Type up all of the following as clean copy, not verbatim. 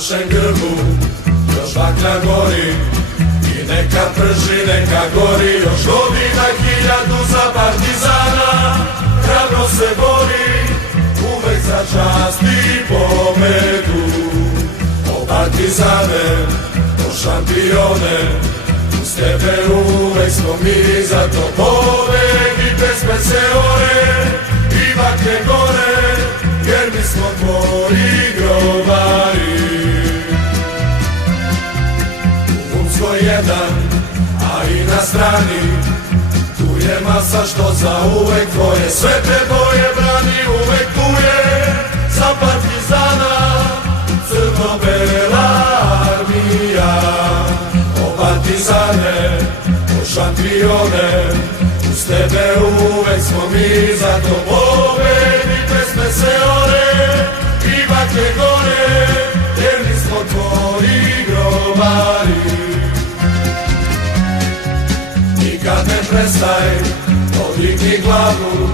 našem grbu još baklja gori i neka prži, neka gori. Još godina 1000 za partizana, hrabro se bori, uvek za čast i pobedu. O partizane, o šampione, uz tebe uvek smo mi, zato pobedi pesme se ore i baklje gore, jer mi smo tvoji grobari. U Vumskoj 1, a i na strani, tu je masa što za uvek tvoje svete boje brani. Uvek tu je za partizana crno-bela armija. O partizane, o šampione, uz tebe uvek smo mi, zato pobedi pesme se ore i baklje gore, jer mi smo tvoji grobari. Nikad ne prestaj, podigni glavu,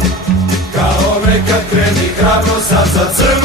kao nekad kreni hrabro sad za crkvu.